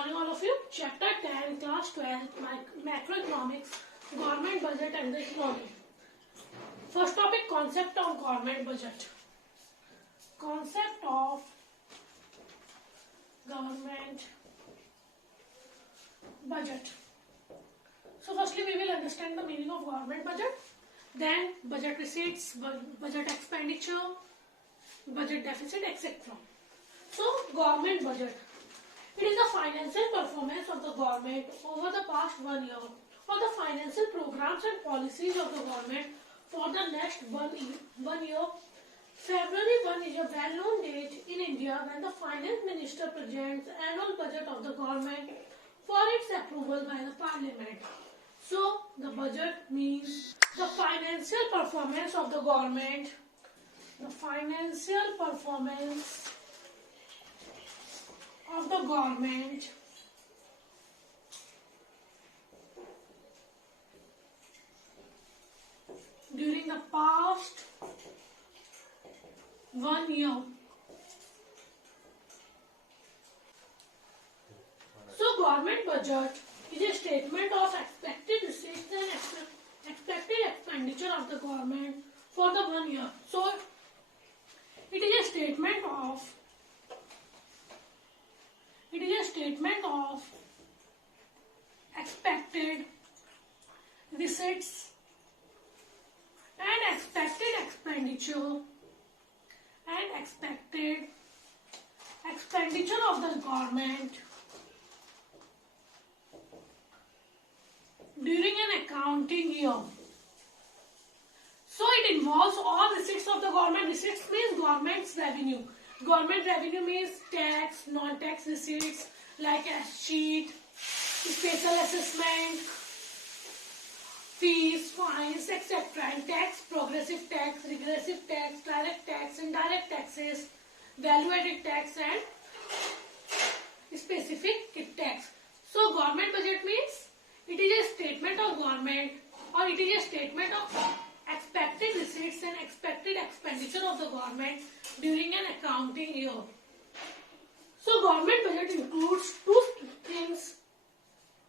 morning all of you. Chapter 10, Class 12, Macroeconomics, Government Budget and the Economy. First topic, concept of government budget. Concept of government budget. So firstly we will understand the meaning of government budget, then budget receipts, budget expenditure, budget deficit, etc. So government budget. It is the financial performance of the government over the past 1 year, or the financial programs and policies of the government for the next 1 year. February 1 is a well-known date in India when the finance minister presents annual budget of the government for its approval by the parliament. So the budget means the financial performance of the government. The financial performance of the government during the past 1 year. So government budget is a statement of expected receipts and expected expenditure of the government for the 1 year. So it is a statement of expected receipts and expected expenditure of the government during an accounting year. So it involves all receipts of the government. Receipts means government's revenue. Government revenue means tax, non-tax receipts like a sheet, special assessment, fees, fines, etc. And tax, progressive tax, regressive tax, direct tax, indirect taxes, value-added tax and specific tax. So government budget means it is a statement of government, or it is a statement of expected receipts and expected expenditure of the government during an accounting year. So government budget includes two things: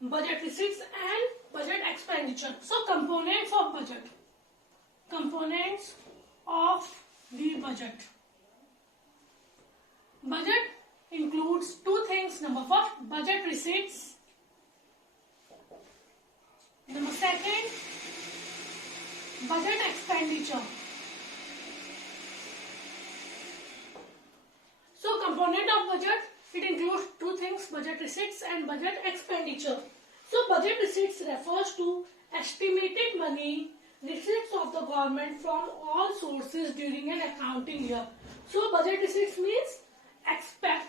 budget receipts and budget expenditure. So components of budget. Components of the budget. Budget includes two things. Number first, budget receipts. Number second, budget expenditure. So component of budget, it includes two things: budget receipts and budget expenditure. So budget receipts refers to estimated money receipts of the government from all sources during an accounting year. So budget receipts means estimated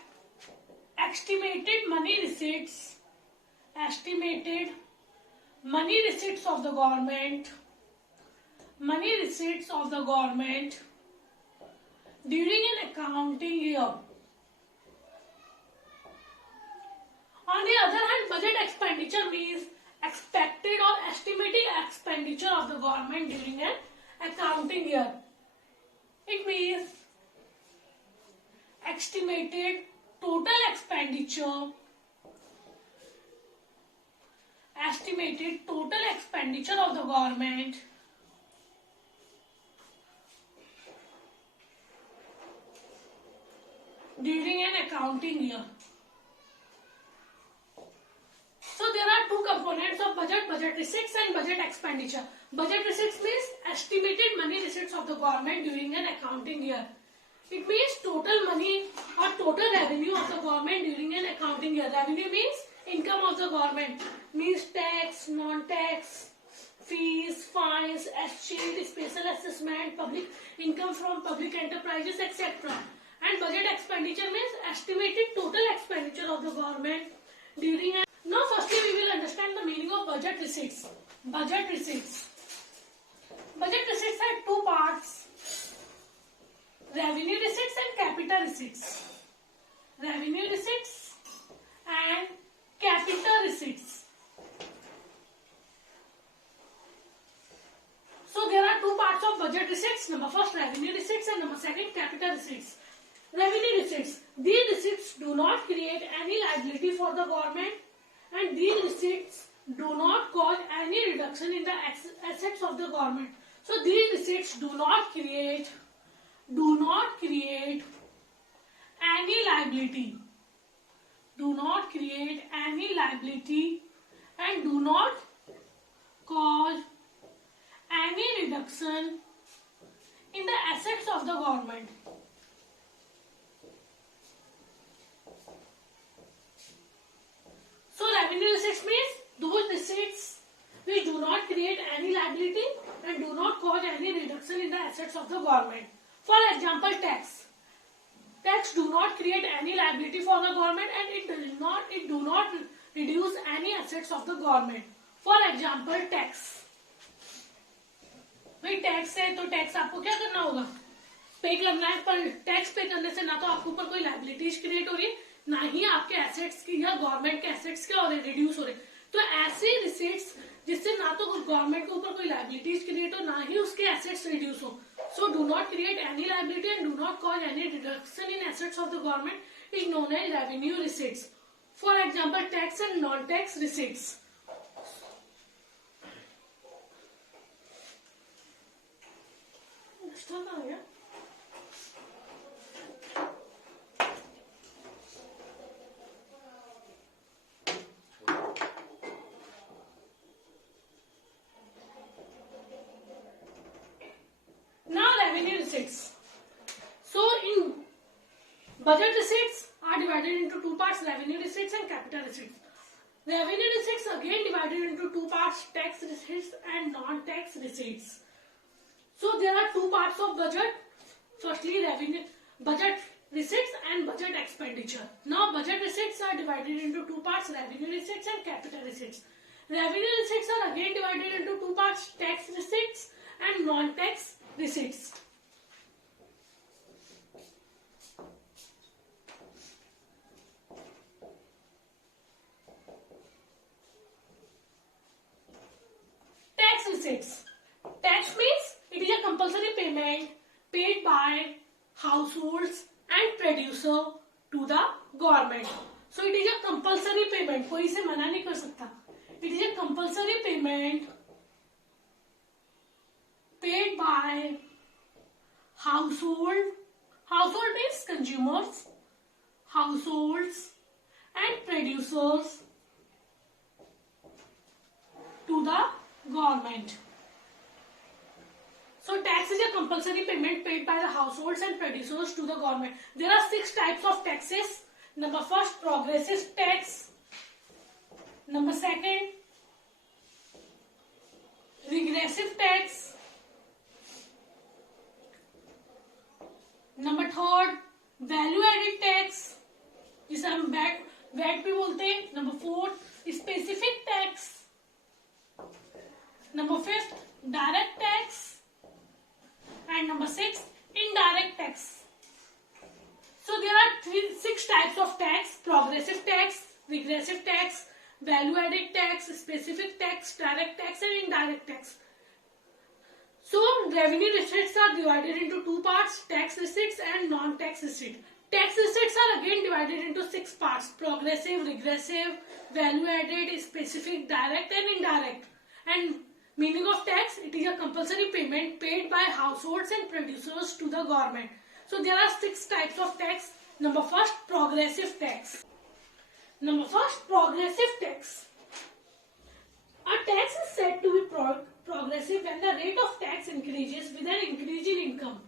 money receipts of the government during an accounting year. On the other hand, budget expenditure means expected or estimated expenditure of the government during an accounting year. It means estimated total expenditure of the government during an accounting year. So there are two components of budget: budget receipts and budget expenditure. Budget receipts means estimated money receipts of the government during an accounting year. It means total money or total revenue of the government during an accounting year. Revenue means income of the government, means tax, non-tax, fees, fines, sheet, special assessment, public income from public enterprises, etc. And budget expenditure means estimated total expenditure of the government during an. Now firstly we will understand the meaning of budget receipts. Budget receipts. Budget receipts have two parts: revenue receipts and capital receipts. Revenue receipts and capital receipts. So there are two parts of budget receipts. Number first, revenue receipts, and number second, capital receipts. Revenue receipts. These receipts do do not create any liability for the government, and these receipts do not cause any reduction in the assets of the government. So these receipts do not create any liability, and do not cause any reduction in the assets of the government. So revenue receipts means those receipts which do not create any liability and do not cause any reduction in the assets of the government. For example, tax. Tax do not create any liability for the government, and it do not reduce any assets of the government. For example, tax. भाई tax है तो tax आपको क्या करना होगा, पे करना है, पर टैक्स पे करने से ना तो आपके ऊपर कोई लायबिलिटीज क्रिएट हो रही है, ना ही आपके एसेट्स की या गवर्नमेंट के एसेट्स क्या हो रहे हैं, रिड्यूस हो रहे हैं. तो ऐसे रिसीट्स जिससे ना तो गवर्नमेंट के ऊपर कोई लायबिलिटीज क्रिएट हो, ना ही उसके एसेट्स रिड्यूस हो. So do not create any liability and do not cause any reduction in assets of the government is known as revenue receipts. For example, tax and non-tax receipts. Receipts. So in budget receipts are divided into two parts, revenue receipts and capital receipts. Revenue receipts again divided into two parts, tax receipts and non-tax receipts. So there are two parts of budget. Firstly, budget receipts and budget expenditure. Now budget receipts are divided into two parts, revenue receipts and capital receipts. Revenue receipts are again divided into two parts, tax receipts and non-tax receipts. Tax receipts. Tax means it is a compulsory payment paid by households and producer to the government. So it is a compulsory payment. कोई इसे मना नहीं कर सकता. It is a compulsory payment paid by household. Household means consumers, households and producers to the government. So tax is a compulsory payment paid by the households and producers to the government. There are 6 types of taxes. Number first, progressive tax. Number second, regressive tax. Number third, value added tax, जिसे हम VAT भी बोलते हैं. Number fourth, specific tax. Number fifth, direct tax. And number 6, indirect tax. So there are 6 types of tax: progressive tax, regressive tax, value added tax, specific tax, direct tax and indirect tax. So revenue receipts are divided into two parts, tax receipts and non-tax receipts. Tax receipts are again divided into 6 parts: progressive, regressive, value added, specific, direct and indirect. And meaning of tax, it is a compulsory payment paid by households and producers to the government. So there are 6 types of tax. Number first, progressive tax. Number first, progressive tax. A tax is said to be progressive when the rate of tax increases with an increase in income.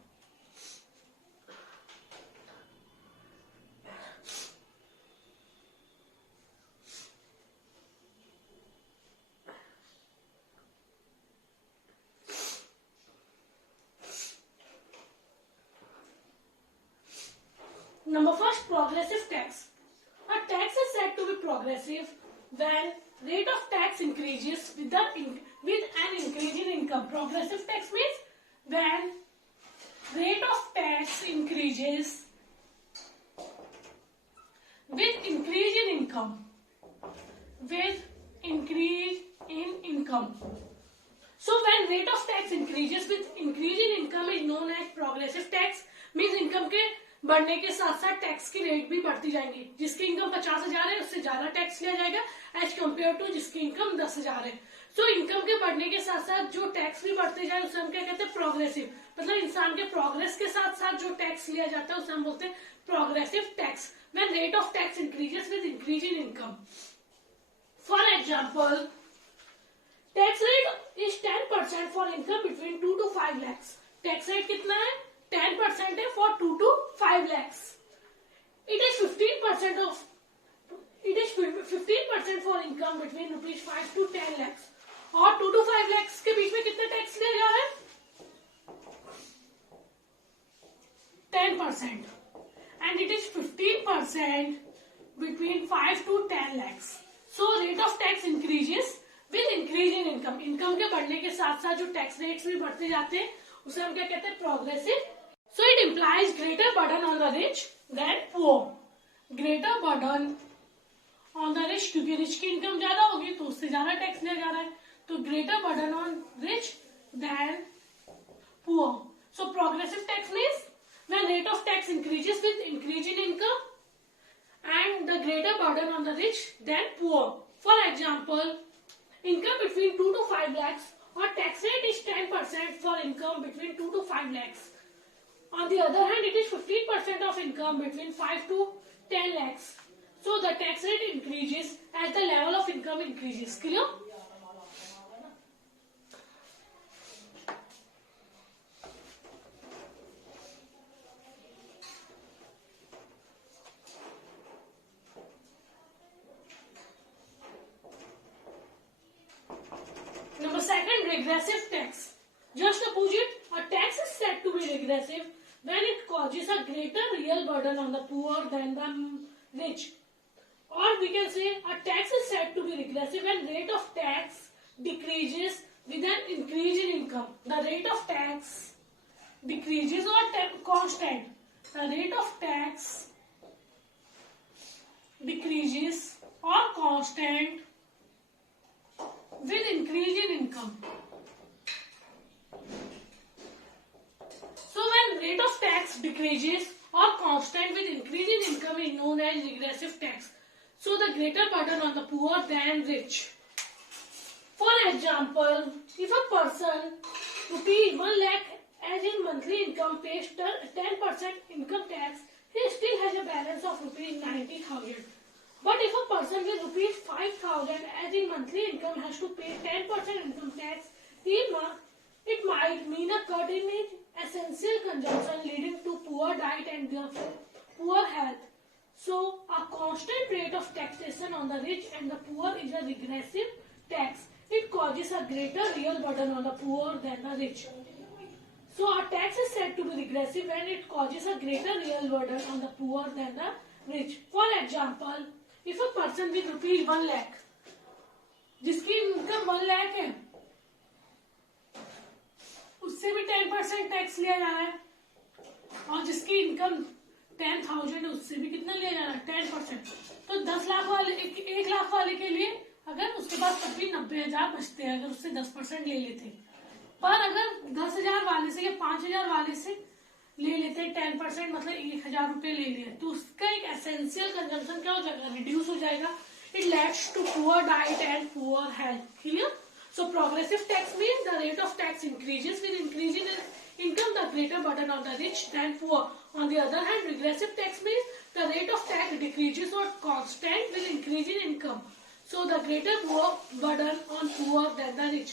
Number first, progressive tax. A tax is said to be progressive when rate of tax increases with an increase in income. Progressive tax means when rate of tax increases with increase in income. With increase in income. So when rate of tax increases with increase in income is known as progressive tax. Means income के बढ़ने के साथ साथ tax की rate भी बढ़ती जाएंगी। जिसकी इनकम 50,000 है उससे ज्यादा टैक्स लिया जाएगा एज कम्पेयर टू जिसकी इनकम 10,000 है। सो इनकम के बढ़ने के साथ साथ जो टैक्स भी बढ़ते जाए उसे हम क्या कहते हैं, प्रोग्रेसिव। मतलब इंसान के प्रोग्रेस के साथ साथ जो टैक्स लिया जाता है उसे हम बोलते हैं progressive tax. When rate of tax increases with increase in income. For example, tax rate is 10% for income between 2 to 5 lakhs। Tax rate कितना है? 10% है for 2 to 5 lakhs। It is 15% for income between rupees 5 to 10 lakhs। और 2 to 5 lakhs के बीच में कितना tax लिया जा रहा है? 10%। And it is 15% between 5 to 10 lakhs। So rate of tax increases with increase in income। Income के बढ़ने के साथ साथ जो टैक्स रेट्स भी बढ़ते जाते हैं उसे हम क्या कहते हैं, progressive. So it implies greater burden on the rich than poor। Greater burden on the rich, क्योंकि रिच की इनकम ज्यादा होगी तो उससे ज्यादा टैक्स लिया जा रहा है, तो greater burden on rich than poor। So progressive tax means when rate of tax increases with increase in income and the greater burden on the rich than poor। For example, income between 2 to 5 lakhs or tax rate is 10% for income between 2 to 5 lakhs। On the other hand, it is 15% of income between 5 to 10 lakhs। So the tax rate increases as the level of income increases। Clear? Number second, regressive tax। Just opposite, a tax is said to be regressive when it causes a greater real burden on the poor than the rich। Or we can say a tax is said to be regressive when rate of tax decreases with an increase in income। The rate of tax decreases or constant। The rate of tax decreases or constant with increase in income। So when rate of tax decreases or constant with increase in income is known as regressive tax। So the greater burden on the poor than rich। For example, if a person rupees 1 lakh as in monthly income pays 10% income tax, he still has a balance of rupees 90,000। But if a person with rupees 5,000 as in monthly income has to pay 10% income tax, it might mean a cut in his essential consumption leading to poor diet and therefore poor health। So a constant rate of taxation on the rich and the poor is a regressive tax। It causes a greater real burden on the poor than the rich। So a tax is said to be regressive when it causes a greater real burden on the poor than the rich। For example, if a person with rupees 1 lakh, जिसकी income 1 lakh है, उससे भी 10% tax लिया जा रहा है, और जिसकी इनकम 10,000 है उससे भी कितना लिया जा रहा है, 10%। तो 10 लाख वाले 1 लाख वाले के लिए अगर उसके पास तब भी 90,000 बचते हैं अगर उससे 10% ले लेते, पर अगर 10,000 वाले से या 5,000 वाले से ले लेते हैं 10%, मतलब 1,000 रुपए ले लिए, तो उसका एक एसेंशियल कंजम्पशन क्या हो जाएगा, रिड्यूस हो जाएगा। It leads to poor diet and poor health. Clear? So progressive tax means the rate of tax increases with increase in income, the greater burden on the rich than poor। On the other hand, regressive tax means the rate of tax decreases or constant with increase in income, so the greater burden on poor than the rich।